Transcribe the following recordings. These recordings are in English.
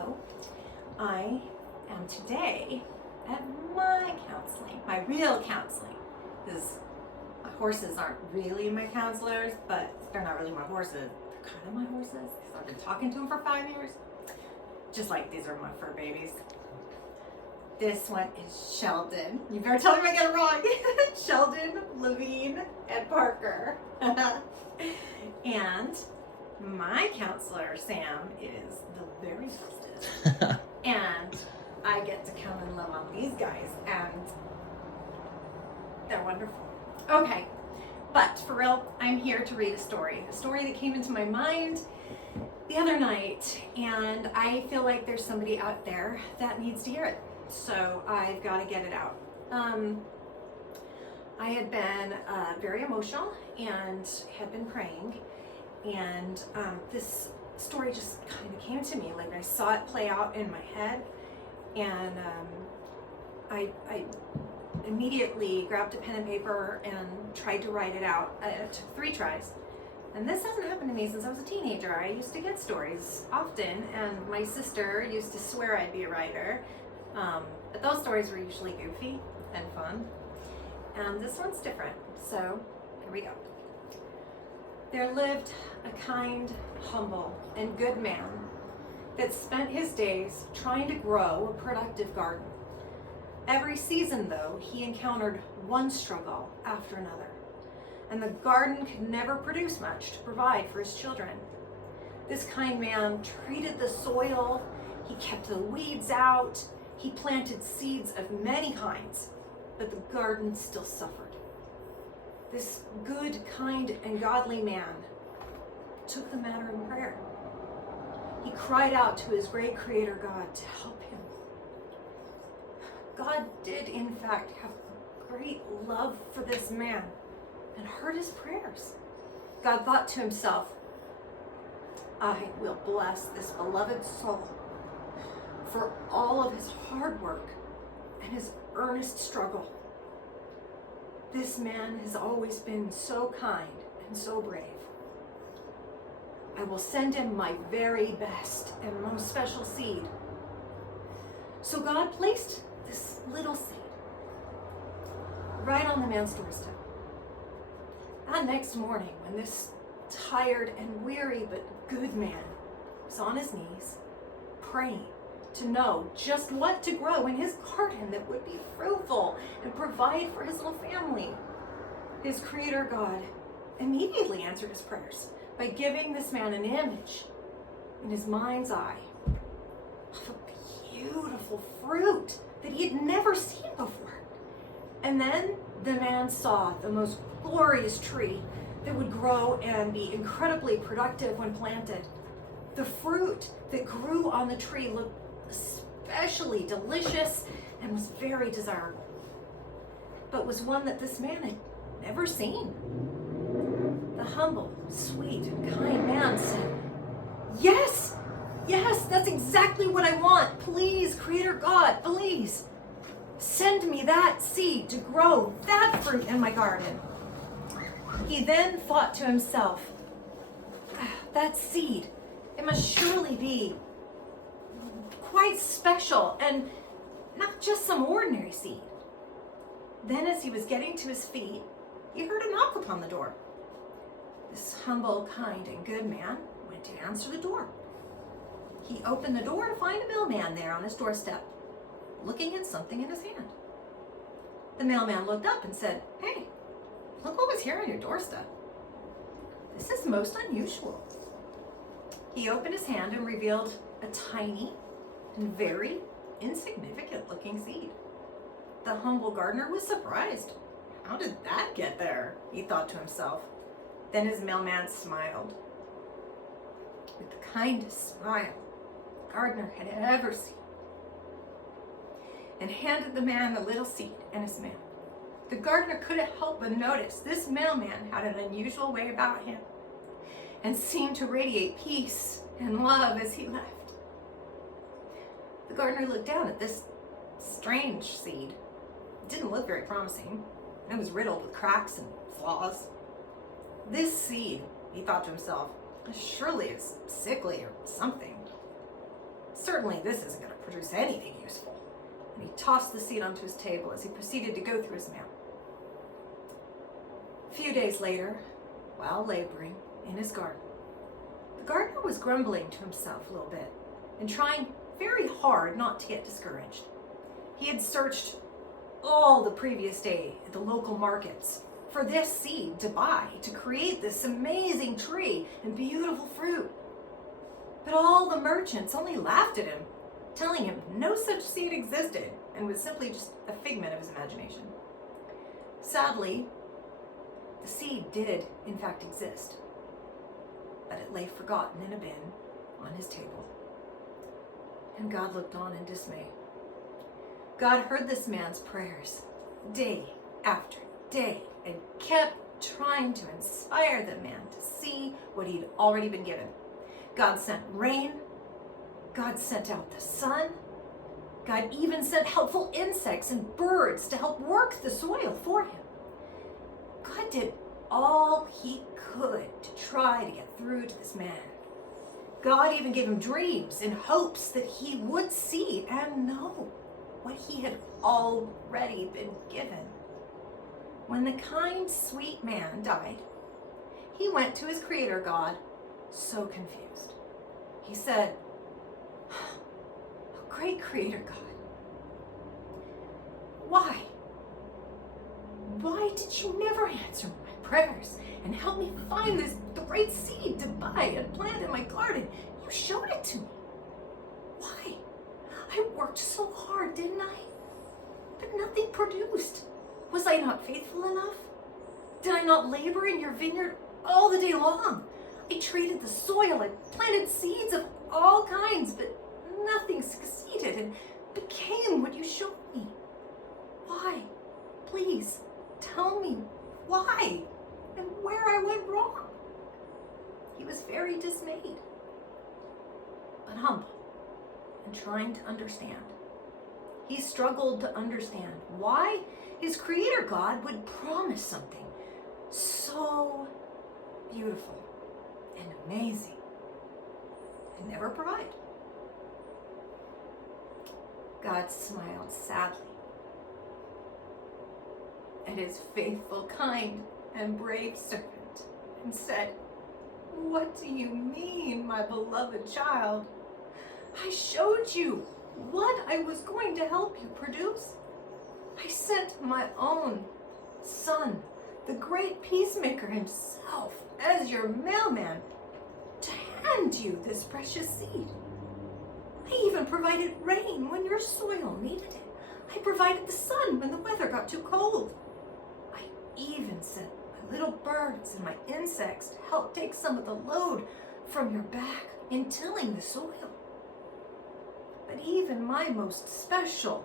Hello. I am today at my counseling, my real counseling, because my horses aren't really my counselors, but they're not really my horses. They're kind of my horses because I've been talking to them for 5 years. Just like these are my fur babies. This one is Sheldon. You better tell me if I get it wrong. Sheldon, Levine, and Parker. And my counselor, Sam, is the very bestest. And I get to come and love on these guys, and they're wonderful. Okay, but for real, I'm here to read a story that came into my mind the other night, and I feel like there's somebody out there that needs to hear it. So I've got to get it out. I had been very emotional and had been praying, and this story just kind of came to me. Like, I saw it play out in my head, and I immediately grabbed a pen and paper and tried to write it out. It took 3 tries. And this hasn't happened to me since I was a teenager. I used to get stories often, and my sister used to swear I'd be a writer. But those stories were usually goofy and fun. And this one's different. So here we go. There lived a kind, humble, and good man that spent his days trying to grow a productive garden. Every season, though, he encountered one struggle after another, and the garden could never produce much to provide for his children. This kind man treated the soil, he kept the weeds out, he planted seeds of many kinds, but the garden still suffered. This good, kind, and godly man took the matter in prayer. He cried out to his great creator God to help him. God did, in fact, have great love for this man and heard his prayers. God thought to himself, I will bless this beloved soul for all of his hard work and his earnest struggle. This man has always been so kind and so brave. I will send him my very best and most special seed. So God placed this little seed right on the man's doorstep. That next morning, when this tired and weary but good man was on his knees, praying to know just what to grow in his garden that would be fruitful and provide for his little family, his creator God immediately answered his prayers by giving this man an image in his mind's eye of a beautiful fruit that he had never seen before. And then the man saw the most glorious tree that would grow and be incredibly productive when planted. The fruit that grew on the tree looked especially delicious and was very desirable, but was one that this man had never seen. The humble, sweet, and kind man said, yes, that's exactly what I want. Please, Creator God, please send me that seed to grow that fruit in my garden. He then thought to himself, that seed, it must surely be quite special and not just some ordinary seed. Then as he was getting to his feet, he heard a knock upon the door. This humble, kind, and good man went to answer the door. He opened the door to find a mailman there on his doorstep, looking at something in his hand. The mailman looked up and said, hey, look what was here on your doorstep. This is most unusual. He opened his hand and revealed a tiny and very insignificant looking seed. The humble gardener was surprised. How did that get there? He thought to himself. Then his mailman smiled with the kindest smile the gardener had ever seen, and handed the man the little seed and his mail. The gardener couldn't help but notice this mailman had an unusual way about him and seemed to radiate peace and love as he left. The gardener looked down at this strange seed. It didn't look very promising. It was riddled with cracks and flaws. This seed, he thought to himself, surely is sickly or something. Certainly this isn't going to produce anything useful. And he tossed the seed onto his table as he proceeded to go through his mail. A few days later, while laboring in his garden, the gardener was grumbling to himself a little bit and trying very hard not to get discouraged. He had searched all the previous day at the local markets for this seed to buy to create this amazing tree and beautiful fruit. But all the merchants only laughed at him, telling him no such seed existed and was simply just a figment of his imagination. Sadly, the seed did in fact exist, but it lay forgotten in a bin on his table. And God looked on in dismay. God heard this man's prayers day after day and kept trying to inspire the man to see what he'd already been given. God sent rain. God sent out the sun. God even sent helpful insects and birds to help work the soil for him. God did all he could to try to get through to this man. God even gave him dreams in hopes that he would see and know what he had already been given. When the kind, sweet man died, he went to his creator God, so confused. He said, "Oh, great creator God, why did you never answer my prayers and help me find the right seed to buy and plant in my garden? You showed it to me. Why? I worked so hard, didn't I? But nothing produced. Was I not faithful enough? Did I not labor in your vineyard all the day long? I treated the soil, I planted seeds of all kinds, but nothing succeeded and became what you showed me. Why? Please, tell me why and where I went wrong." He was very dismayed, but humble and trying to understand. He struggled to understand why his creator God would promise something so beautiful and amazing and never provide. God smiled sadly at his faithful, kind, and brave servant and said, "What do you mean, my beloved child? I showed you what I was going to help you produce. I sent my own son, the great peacemaker himself, as your mailman to hand you this precious seed. I even provided rain when your soil needed it. I provided the sun when the weather got too cold. I even sent my little birds and my insects to help take some of the load from your back in tilling the soil. But even my most special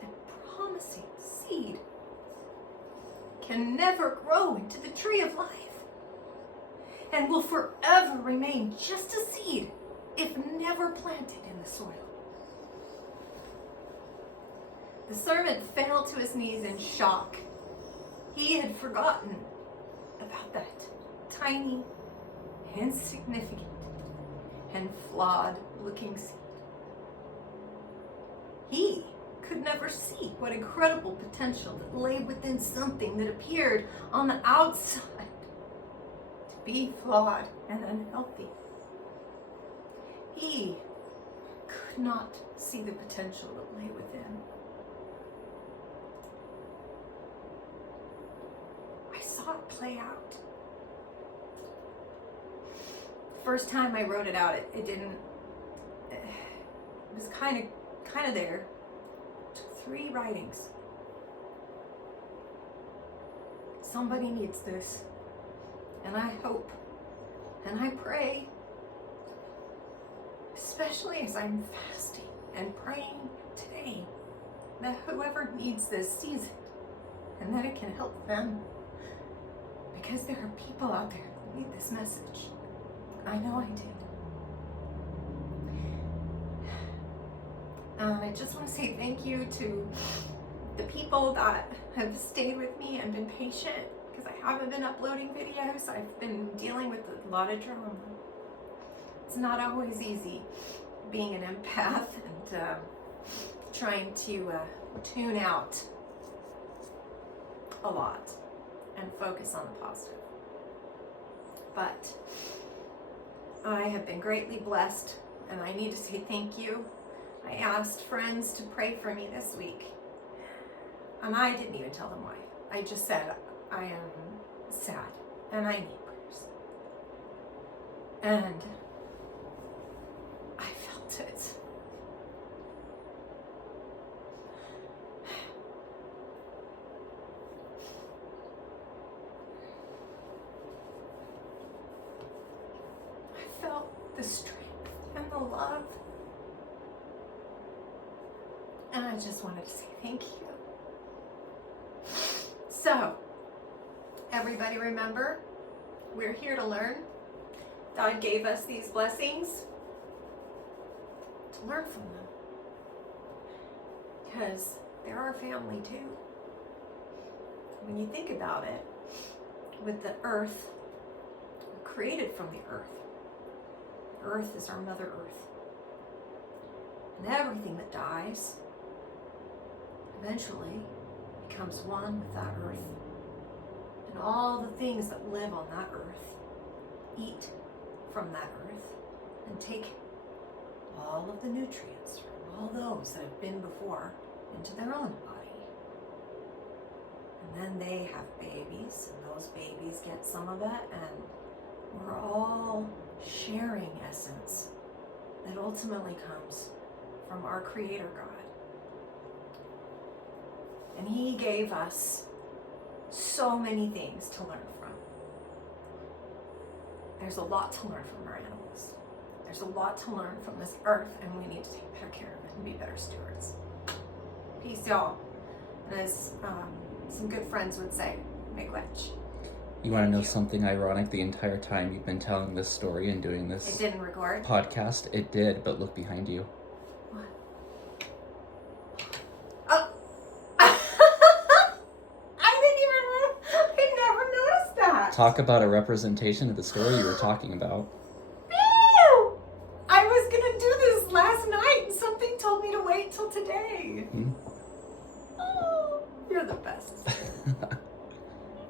and promising seed can never grow into the tree of life and will forever remain just a seed if never planted in the soil." The servant fell to his knees in shock. He had forgotten about that tiny, insignificant, and flawed-looking seed. He could never see what incredible potential that lay within something that appeared on the outside to be flawed and unhealthy. He could not see the potential that lay within. I saw it play out. The first time I wrote it out, it didn't, it was kind of there. It took 3 writings. Somebody needs this. And I hope and I pray, especially as I'm fasting and praying today, that whoever needs this sees it and that it can help them. Because there are people out there that need this message. I know I did. I just want to say thank you to the people that have stayed with me and been patient, because I haven't been uploading videos. I've been dealing with a lot of drama. It's not always easy, being an empath and trying to tune out a lot and focus on the positive. But I have been greatly blessed, and I need to say thank you. I asked friends to pray for me this week, and I didn't even tell them why. I just said, I am sad, and I need prayers. And I felt it. I felt the strength and the love. And I just wanted to say thank you. So, everybody remember, we're here to learn. God gave us these blessings to learn from them. Because they're our family too. When you think about it, with the earth, we're created from the earth. Earth is our Mother Earth. And everything that dies eventually becomes one with that earth. And all the things that live on that earth eat from that earth and take all of the nutrients from all those that have been before into their own body. And then they have babies, and those babies get some of it, and we're all sharing essence that ultimately comes from our Creator God. And He gave us so many things to learn from. There's a lot to learn from our animals. There's a lot to learn from this earth, and we need to take better care of it and be better stewards. Peace, y'all. And as some good friends would say, miigwech. You want to know something ironic? The entire time you've been telling this story and doing this It didn't record? podcast, it did, but look behind you. What? Oh! I never noticed that. Talk about a representation of the story you were talking about.